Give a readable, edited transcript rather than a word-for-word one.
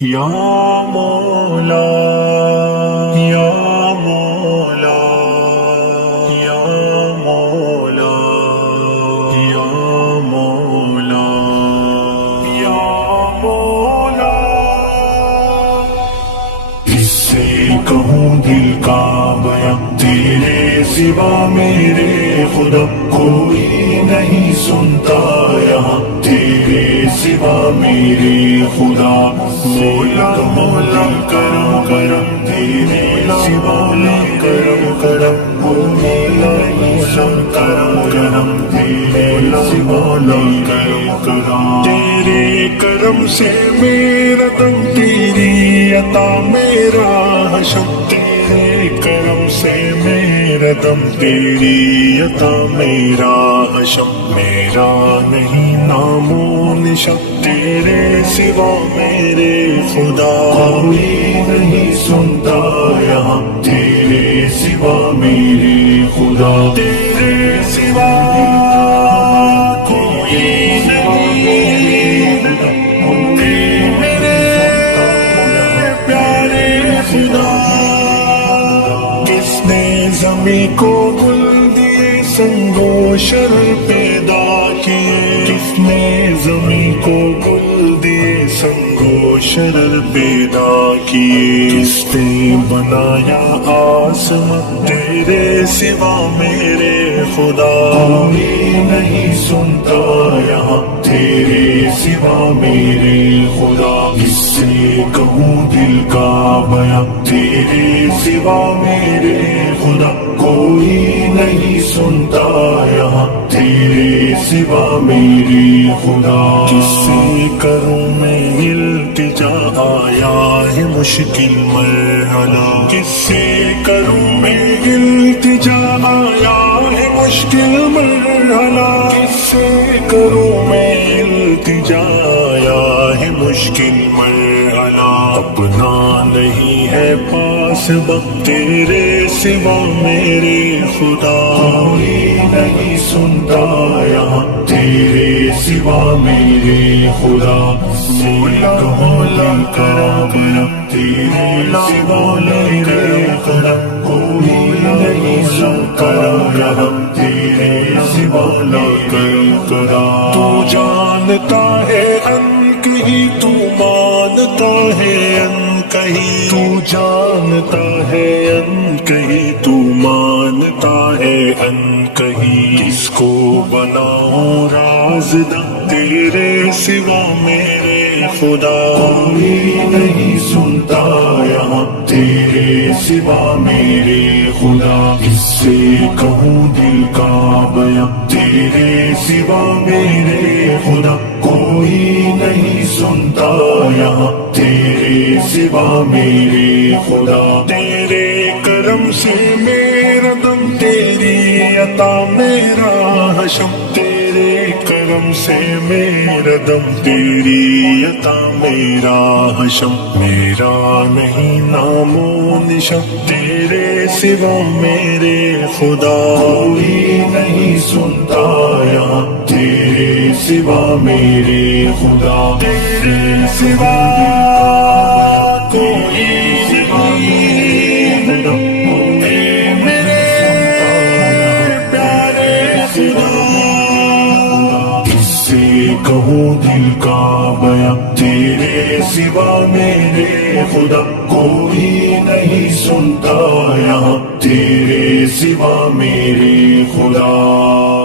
یا مولا یا مولا یا مولا یا مولا یا مولا، کس سے کہوں دل کا بیاں، تیرے سوا میرے خدا کوئی نہیں سنتا یہاں، تیرے سوا میرے خدا مولا مولا کرم کرم، تیرے سوا کرم کرم مولا مولا کرم کرم، تیرے سوا کرم کرم، تیرے کرم سے میرا دم، تیری عطا میرا حشم، تیرے کرم سے میرا دم، تیری عطا میرا حشم، میرا نہیں نام و نشان، تیرے سوا میرے خدا کوئی نہیں سنتا یہاں، تیرے سوا میرے خدا، تیرے سوا کوئی نہیں، میرے پیارے خدا، کس نے زمین کو گل دیے، سنگ و شرر پیدا کیے، کس نے زمین کو گل دیے، سنگ و شرر پیدا کیے، کس نے بنایا آسمان، تیرے سوا میرے خدا کوئی نہیں سنتا یہاں، تیرے سوا میرے خدا، کس سے کہوں دل کا بیاں، تیرے سوا میرے خدا کوئی نہیں سنتا یہاں، تیرے سوا میرے خدا، کس سے کروں میں التجا، آیا ہے مشکل مرحلہ، کس سے کروں میں التجا، آیا ہے مشکل مرحلہ، کس سے کروں میں التجا، آیا ہے مشکل مرحلہ، اپنا نہیں ہے پاس وقت، تیرے سوا میرے خدا کوئی نہیں سنتا یہاں، تیرے سوا میرے خدا، مولا مولا کرم کرم، تیرے سوا میرے خدا کوئی نہیں سنتا یہاں، تیرے سوا کرم کرم، تو جانتا ہے ان کہیں، تو مانتا ہے ان کہیں، تو جانتا ہے ان کہیں، تو مانتا ہے ان کہیں، کس کو بناؤں رازداں، تیرے سوا میرے خدا کوئی نہیں سنتا یہاں، تیرے سوا میرے خدا، کس سے کہوں دل کا بیاں، تیرے سوا میرے خدا کوئی نہیں سنتا یہاں، تیرے سوا میرے خدا، تیرے کرم سے میرا دم، تیری عطا میرا حشم، تیرے کرم سے میرا دم، تیری عطا میرا حشم، میرا نہیں نام و نشان، تیرے سوا میرے خدا کوئی نہیں سنتا یہاں، تیرے سوا میرے خدا، تیرے سوا کوئی نہیں، میرے پیارے خدا، کس سے کہوں دل کا بیاں، تیرے سوا میرے خدا کوئی نہیں سنتا یہاں، تیرے سوا میرے خدا۔